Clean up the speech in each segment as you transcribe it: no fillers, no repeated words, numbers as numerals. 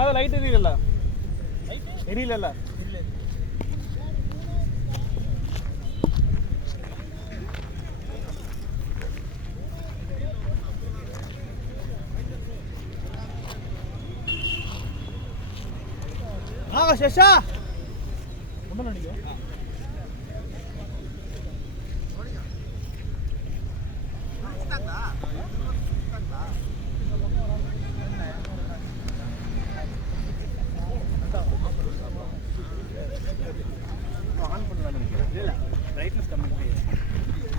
அது லைட் எரியல எரியல ஆக சேஷா ஒண்ணு நினைக்க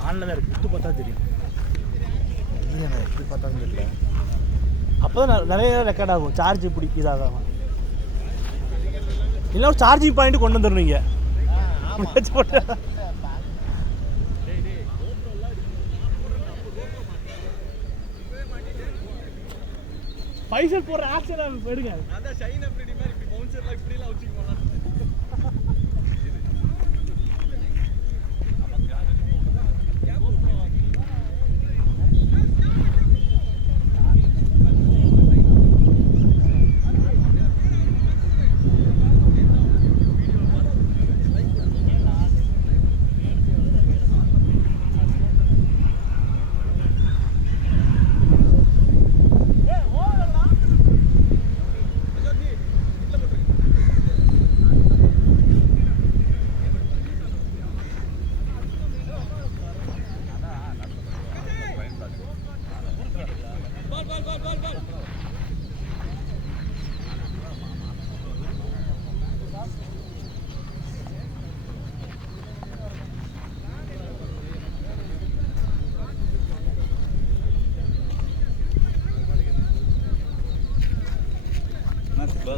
ஆன்ல தான் இருக்கு. பார்த்தா தெரியும். இது பார்த்தா தெரியல. அப்போதான் நிறைய ரெக்கார்ட் ஆகும். சார்ஜ் இப்படி இதாகாம இல்லை ஒரு சார்ஜிங் பாயிண்ட் கொண்டு வந்துடுறீங்க. பைசல் போடுற ஆக்ஷன் எடுங்க.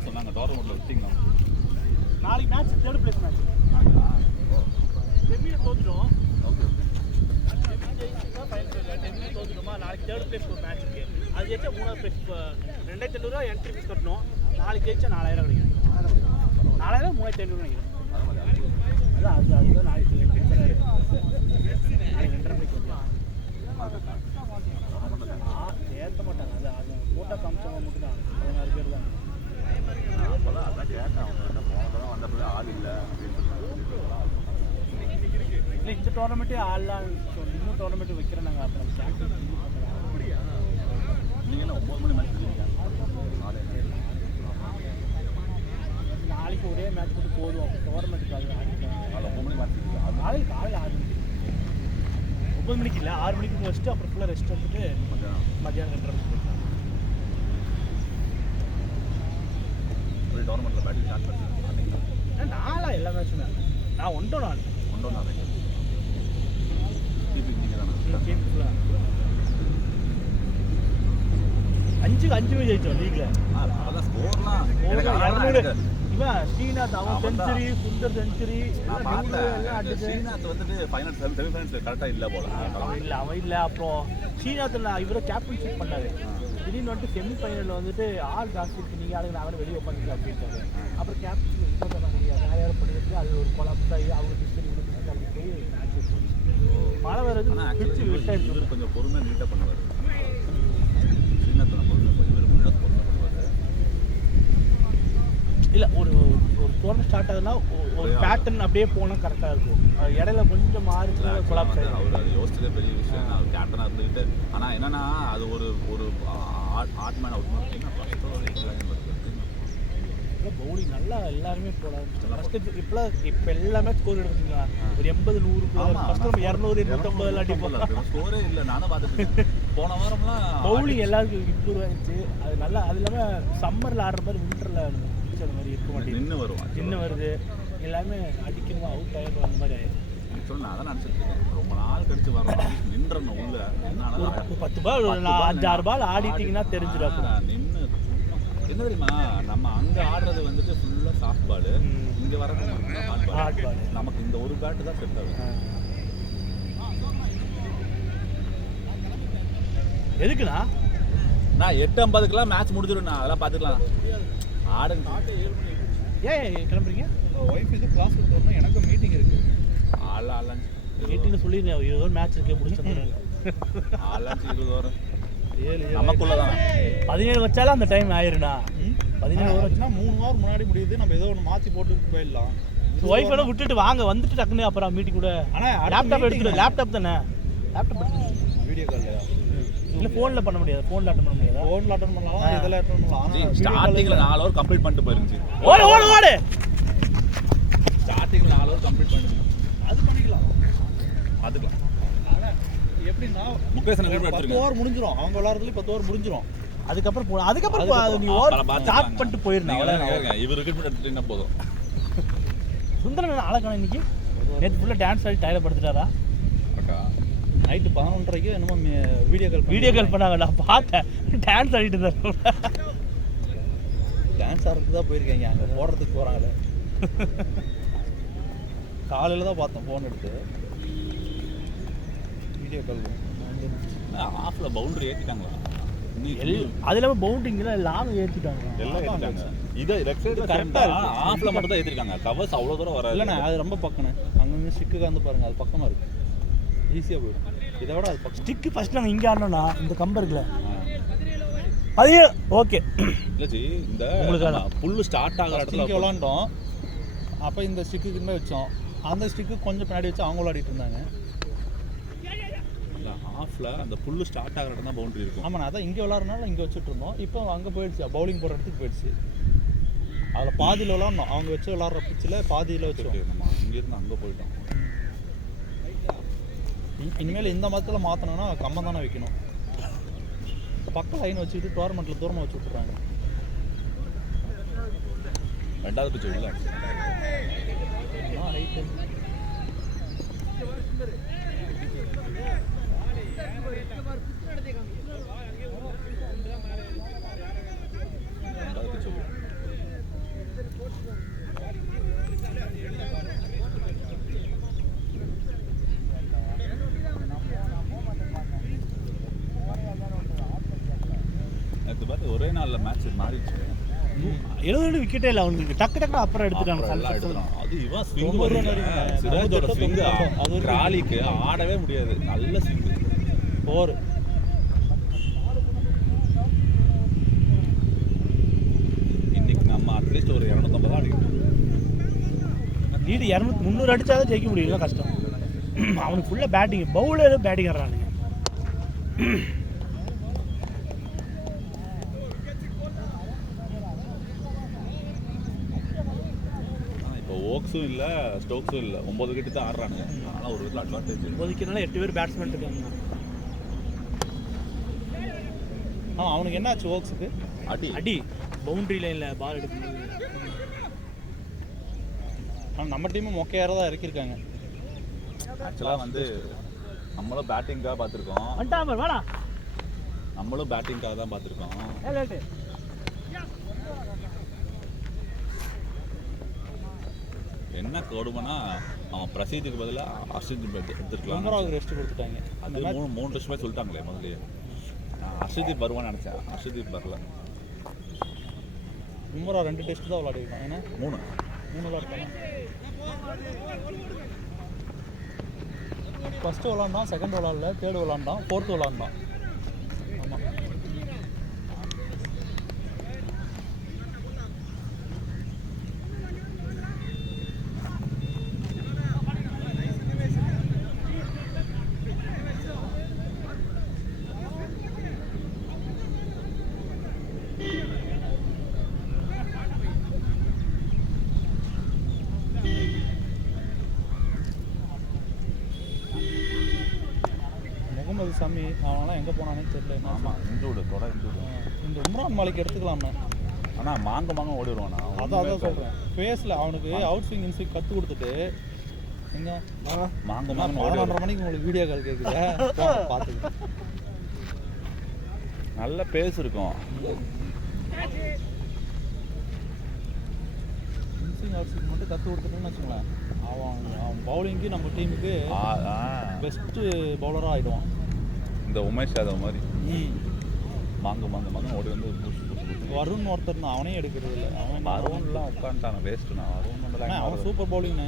சொன்னாங்க டோர்னமெண்ட்ல வச்சிங்களா நாளைக்கு மேட்ச் தேர்ட் பிளேஸ் மேட்ச் செமில தோத்துட்டோம். ஓகே செமில தோத்துட்டோமா. நாளைக்கு தேர்ட் பிளேஸ் ஒரு மேட்ச் இருக்கு. அது ஜெயிச்சா மூணாவது பிளேஸ். 2500 ரூபா என்ட்ரி ஃபீஸ் கட்டணும். நாளைக்கு ஜெயிச்சா 4000 கிடைக்கும். 4000 3500 நினைக்கிறேன். அதான் அதுதான் நாளைக்கு ஏற்ற மாட்டாங்க. அது போட்டோ காமிச்சவங்க மட்டும் தான் 16 பேர் தான். இல்லை இந்த டோர்னமெண்ட்டே ஆடலாம். இன்னும் டோர்னமெண்ட் வைக்கிறேன் நாங்கள். அப்புறம் கேப்டன் நீங்கள் 9 மணி மேட்ச் நாளைக்கு ஒரே மேட்ச் மட்டும் போதும். அப்போ டோர்னமெண்ட்டுக்கு அது 9 மணி மேட்ச் நாளைக்கு காலையில் 6 மணிக்கு 9 மணிக்கு இல்லை 6 மணிக்கு வச்சுட்டு அப்புறம் ஃபுல்லாக ரெஸ்ட் எடுத்துட்டு மத்தியானம் 2:30 மணிக்கு போயிடலாம். டோர்னமெண்ட்டில் பேட்டிங் ஸ்டார்ட் பண்ணுறேன். நாளா எல்லா மேட்சுமே நான் ஒன்றோ நாள் ஃபுல்லாக 5-5 ஜெயிச்சோம் லீக்ல. அதான் ஸ்கோர்லாம் 200. இவன் ஸ்ரீநாத் அவன் செஞ்சுரி, சுந்தர் செஞ்சுரி ஸ்ரீநாத் வந்துட்டு ஃபைனல் செமிஃபைனல்ஸ் கரெக்டாக இல்லை போல. அவன் இல்லை. அப்புறம் ஸ்ரீநாத்தில் இவரை கேப்டன்ஷிப் பண்ணாரு. திடீர்னு வந்துட்டு செமிஃபைனலில் வந்துட்டு ஆள் ஜாஸ்தி இருக்கு, நீங்கள் ஆளுங்க அவரை வெளியே உட்காந்துக்கலாம் அப்படின்ட்டாரு. அப்புறம் கேப்டன் வேறு யாரும் பண்ணிட்டு அது ஒரு கொலாப்ஸ் ஆகி அவங்க டிஸ்டரி அப்படி போய் மேட்ச் மழை வருது. பிடிச்சி விட்டாரு. கொஞ்சம் பொறுமையாக நீட்டாக பண்ணுவார் ஸ்ரீநாத். கொஞ்சம் முன்னாடி பொறுமையாக பண்ணுவார். இல்லை ஒரு டோர்னமெண்ட் ஸ்டார்ட் ஆகுதுன்னா ஒரு பேட்டர்ன் அப்படியே போனால் கரெக்டாக இருக்கும். இடையில கொஞ்சம் மாறிச்சுன்னா கொலாப்ஸ் ஆகிடும். அவர் அது யோசிச்சதே பெரிய விஷயம். அவர் கேப்டனாக இருந்துக்கிட்டு ஆனால் என்னன்னா அது ஒரு ஆட் மேன் அவுட் பவுலிங் நல்லா எல்லாருமே போட ஆரம்பிச்சிட்டாங்க. இப்போ எல்லாமே ஸ்கோர் எடுத்துக்கலாம். ஒரு 80-100 ஃபஸ்ட்டு 200 250 இல்லாட்டி போடலாம். ஸ்கோரே இல்லை. நானும் பார்த்துட்டு போன வாரம்லாம் பவுலிங் எல்லாருக்கும் இம்ப்ரூவ் ஆகிடுச்சு. அது நல்லா. அது இல்லாமல் சம்மரில் ஆடுற மாதிரி விண்டரில் அந்த மாதிரி இருக்க மாட்டேங்குது. நின்று வருது எல்லாமே. அடிக்கணும் அவுட் ஆகிடும் அந்த மாதிரி ஆயிடுச்சு. நான் அதான் நினச்சிட்டு இருக்கேன். ரொம்ப நாள் கழிச்சு வரோம் நின்றணும் உள்ள. 10 பால் 5-6 பால் ஆடிட்டிங்கன்னா தெரிஞ்சிடும். நின்று என்ன தெரியுமா, நம்ம அங்கே ஆடுறது வந்துட்டு ஃபுல்லாக சாஃப்ட் பால், இங்கே வரது ஹார்ட் பால். நமக்கு இந்த ஒரு பேட்டு தான் செட் ஆகும். எதுக்குண்ணா நான் 8:50க்குலாம் மேட்ச் முடிஞ்சிடும்ண்ணா. அதெல்லாம் பார்த்துக்கலாம். ஆடுங்க. ஏன் கிளம்புறீங்க? ஒய்ஃப் இது கிளாஸ் வரணும். எனக்கு மீட்டிங் இருக்குது. ஆடலாம் மீட்டிங்கில் சொல்லியிருந்தேன் 20 மேட்ச் இருக்கு முடிச்சு. ஆடலாம் 20 நமக்குள்ளதான் 17 வச்சாலும் அந்த டைம் ஆயிருண்ணா. 17 ஓவர் ஆச்சுன்னா 3 ஓவர் முன்னாடி முடியுது. நம்ம ஏதோ ஒன்று மாற்றி போட்டு போயிடலாம். ஒய்ஃபோட விட்டுட்டு வாங்க வந்துட்டு டக்குன்னு அப்புறம் மீட்டிங் கூட. ஆனால் லேப்டாப் எடுத்துட்டு லேப்டாப் தானே லேப்டாப் எடுத்துட்டு வீடியோ கால்லையா இல்லை ஃபோனில் பண்ண முடியாது. ஃபோனில் அட்டன் பண்ண முடியாது. ஃபோனில் அட்டன் பண்ணலாம், இதில் அட்டன் பண்ணலாம். ஆனால் ஸ்டார்டிங்கில் 4 ஹவர் கம்ப்ளீட் பண்ணிட்டு போயிருந்துச்சு. ஓடு ஓடு ஓடு. ஸ்டார்டிங்கில் 4 ஹவர் கம்ப்ளீட் பண்ணிட்டு அது பண்ணிக்கலாம். அதுக்கு ஆனால் எப்படின்னா முகேஷன் 10 ஓவர் முடிஞ்சிடும். அவங்க விளாட்றதுலேயே 10 ஓவர் முடிஞ்சிடும். அதுக்கப்புறம் நீ ஓவர் ஸ்டார்ட் பண்ணிட்டு போயிருந்தேன். இவர் ரிக்ரூட்மெண்ட் எடுத்துட்டீங்கன்னா போதும். சுந்தரன் ஆளக்கான இன்னைக்கு நேற்று ஃபுல்லாக டான்ஸ் ஆடி டயர்ட் படுத்துட்டாரா? நைட்டு 11:30க்கு என்னமோ வீடியோ கால் பண்ணாங்க. நான் பார்த்தேன் டான்ஸ் ஆடிட்டு இருந்தார். டான்ஸ் ஆடுறதுக்கு தான் போயிருக்கீங்க, அங்கே போடுறதுக்கு போகிறாங்களே. காலையில் தான் பார்த்தோம் ஃபோன் எடுத்து வீடியோ கால். ஆஃபில் பவுண்டரி ஏற்றிட்டாங்களா? அது இல்லாமல் பவுண்டரிங்லாம் லாங் ஏற்றிட்டாங்க. எல்லாம் ஏற்றிட்டாங்க. இது லெஃப்ட் சைடு கரெக்டாக இருக்குது. ஆஃபில் மட்டும் தான் ஏற்றிருக்காங்க. கவர்ஸ் அவ்வளோ தூரம் வராது. இல்லைண்ணா அது ரொம்ப பக்கம்ண்ணே. அங்கங்கே ஸ்டிக்கு வந்து பாருங்கள், அது பக்கமாக இருக்குது. ஈஸியாக போயிடும். இதை விட அது பக்கம். ஸ்டிக்கு ஃபஸ்ட் நாங்கள் இங்கே ஆடணும்னா இந்த கம்பு இருக்குல்ல 17 ஓகே இல்லைச்சி இந்த உங்களுக்கு புல்லு ஸ்டார்ட் ஆகிற இடத்துல இங்கே விளாண்டோம். அப்போ இந்த ஸ்டிக்கு கிட்ட வச்சோம். அந்த ஸ்டிக்கு கொஞ்சம் பின்னாடி வச்சு அவங்க விளாடிட்டு இருந்தாங்க. ஆஃபில் அந்த புல்லு ஸ்டார்ட் ஆகிற இடம் தான் பவுண்டரி இருக்கும். ஆமாண்ணா அதான் இங்கே விளாட்றதுனால இங்கே வச்சுட்டு இருந்தோம். இப்போ அங்கே போயிடுச்சு, பவுலிங் போடுற இடத்துக்கு போயிடுச்சு. அதில் பாதியில் விளாட்னோம். அவங்க வச்சு விளாட்ற பிச்சில் பாதியில் வச்சுட்டு நம்ம இங்கேருந்து அங்கே போயிட்டோம். இனிமேல் இந்த மதத்தில் மாற்றணும்னா கம்பம் தானே வைக்கணும். பக்கம் லைன் வச்சுக்கிட்டு டோர்னமெண்ட்டில் தூரமாக வச்சு விட்றாங்க. 2வது பிச்சு உள்ள ரைட்டு. நேற்று பார்த்து ஒரே நாளில் மேட்ச் மாறிடுச்சு. 72 விக்கெட்டே இல்லை அவங்களுக்கு. டக்கு டக்கு அப்புறம் எடுத்துட்டாங்க. அது இவன் ஸ்விங் சிராஜோட ஸ்விங் அது ராலிக்கு ஆடவே முடியாது. நல்ல ஸ்விங் 4. இன்னைக்கு நம்ம அட்லீஸ்ட் ஒரு 250 அடிக்கணும். லீடு 300 அடிச்சாதான் ஜெயிக்க முடியும். கஷ்டம். அவனுக்கு ஃபுல்லாக பேட்டிங் பவுலர் பேட்டிங் ஆடுறானுங்க. இப்போ ஓக்ஸும் இல்லை ஸ்டோக்ஸும் இல்லை. 9 விக்கெட்டு தான் ஆடுறானுங்க. ஆனால் ஒரு விதத்தில் அட்வான்டேஜ். 9 விக்கெட்னால 8 பேர் பேட்ஸ்மேன் இருக்காங்க. அவனுக்கு என்னாச்சு ஓக்ஸுக்கு? அடி பவுண்டரி லைனில் பால் எடுக்கணும். ஆனால் நம்ம டீமும் மொக்கையார தான் இறக்கியிருக்காங்க. ஆக்சுவலாக வந்து நம்மளும் பேட்டிங்காக பார்த்துருக்கோம். வந்துட்டான் வாடா. நம்மளும் பேட்டிங்காக தான் பார்த்துருக்கோம். என்ன கொடுமைனா அவன் பிரசீதுக்கு பதிலாக அர்ஷதீப் எடுத்துருக்கலாம். பும்ராவுக்கு ரெஸ்ட் கொடுத்துட்டாங்க. அது 3 டெஸ்ட் சொல்லிட்டாங்களே முதல்ல. நான் அர்ஷதீப் வருவான்னு நினச்சேன். அர்ஷதீப் வரல. பும்ரா 2 டெஸ்ட் தான் விளையாடிருக்கான். ஏன்னா 3 விளையாடுறாங்க. ஃபஸ்ட்டு விளாண்டான், செகண்ட் விளாடல, தேர்டு விளாண்டான், 4th விளாண்டான். ஆமாம். முகமது சமி அவனெல்லாம் எங்கே போனானே தெரியல. ஆமாம் இன்ஜூர்டு இந்த உம்ரான் மாலிக் எடுத்துக்கலாமே. ஆனால் மாங்க ஓடிடுவானா? அதான் சொல்கிறேன். ஃபேஸில் அவனுக்கு அவுட் ஸ்விங் இன்ஸ்விங் கற்றுக் கொடுத்துட்டு எங்கே மாங்க 11:30 மணிக்கு உங்களுக்கு வீடியோ கால் கேட்குதா? பார்த்துக்க. நல்ல பேஸ் இருக்கும். இன்ஸ்விங் அவுட் ஸ்விங் மட்டும் கற்றுக் கொடுத்துட்டோன்னு வச்சுங்களேன், அவன் பவுலிங்க்கு நம்ம டீமுக்கு பெஸ்ட்டு பவுலராக ஆகிடுவான். இந்த உமேஷ் யாதவ் மாதிரி மாங்க ஓடி வந்து வருண் ஒருத்தர் தான், அவனே எடுக்கிறது இல்லை. அவன் வருண்லாம் உட்காந்துட்டான வேஸ்ட்டு. நான் வருண் அவன் சூப்பர் பவுலிங்னு.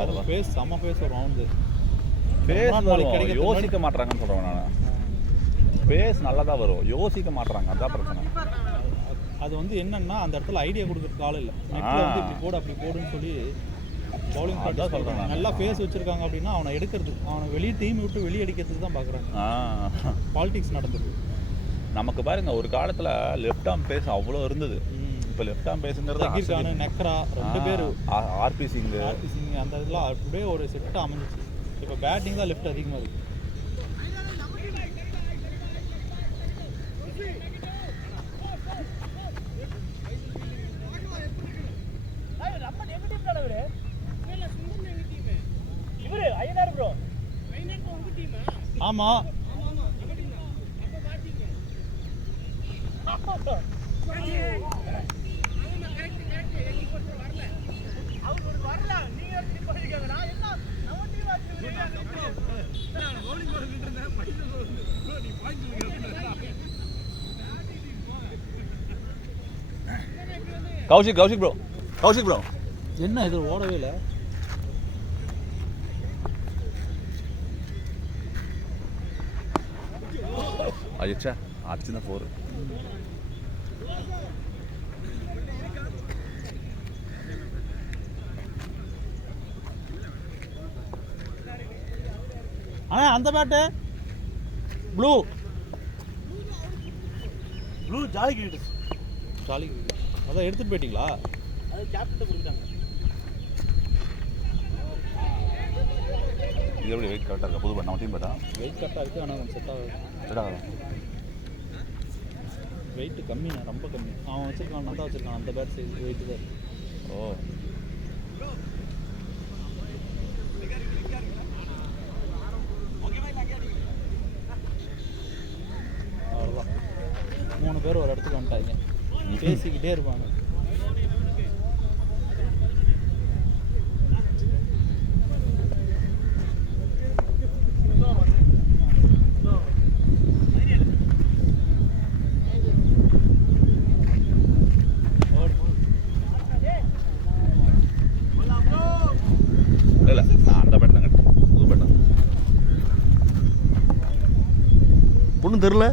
அது பேஸ் செம்ம பேஸ் வரும். அவனுக்கு பேஸ் யோசிக்க மாட்டாங்கன்னு சொல்கிறேன் நான். பேஸ் நல்லா தான் வரும், யோசிக்க மாட்டாங்க. அதான் பிரச்சனை. அது வந்து என்னன்னா அந்த இடத்துல ஐடியா கொடுக்குறதுக்கு ஆள் இல்லை. நெட்டில் வந்து இப்படி போடு அப்படி போடுன்னு சொல்லி பவுலிங் ப்ராக்டிஸ் சொல்கிறாங்க. நல்லா ஃபேஸ் வச்சுருக்காங்க அப்படின்னா அவனை எடுக்கிறதுக்கு, அவனை வெளியே டீம் விட்டு வெளியே அடிக்கிறதுக்கு தான் பார்க்குறாங்க. பாலிடிக்ஸ் நடந்தது. நமக்கு பாருங்க ஒரு காலத்தில் லெஃப்ட் ஆர்ம் பேஸ் அவ்வளோ இருந்தது. இப்போ லெஃப்ட் ஆர்ம் பேஸுங்கிறது நெக்ரா 2 பேர், ஆர்பி சிங் அந்த இதெல்லாம் அப்படியே ஒரு செட்டாக அமைஞ்சிச்சு. இப்போ பேட்டிங் தான் லெஃப்ட் அதிகமாக இருக்குது. ஆமா கௌஷிக் ப்ரோ என்ன இது ஓடவே இல்லை. அஜிச்சா அடிச்சுதான் 4. ஆனால் அந்த பேட்டு ப்ளூ ஜாலி கிரிக்கெட். அதான் எடுத்துகிட்டு போயிட்டீங்களா? அது கேப்டன் கொடுத்தாங்க. இது எப்படி வெயிட் கரெக்டாக இருக்கா? புது நம்ம டீம் பேட்டா வெயிட் கரெக்டாக இருக்குது. ஆனால் கொஞ்சம் செட் ஆகும். வெயிட்டு கம்மிண்ணா, ரொம்ப கம்மி. அவன் வச்சுருக்கான், நல்லா வச்சுருக்கான். அந்த பேட் சைஸ் வெயிட்டு தான் இருக்குது. ஓ அவ்வளோதான். 3 பேர் ஒரு இடத்துக்கு வந்துட்டாங்க. பேசிக்கிட்டே இருப்பாங்க. இல்லை நான் அந்த பேட்டை தான் கட்டேன். புது பேட்டை ஒன்றும் தெரில.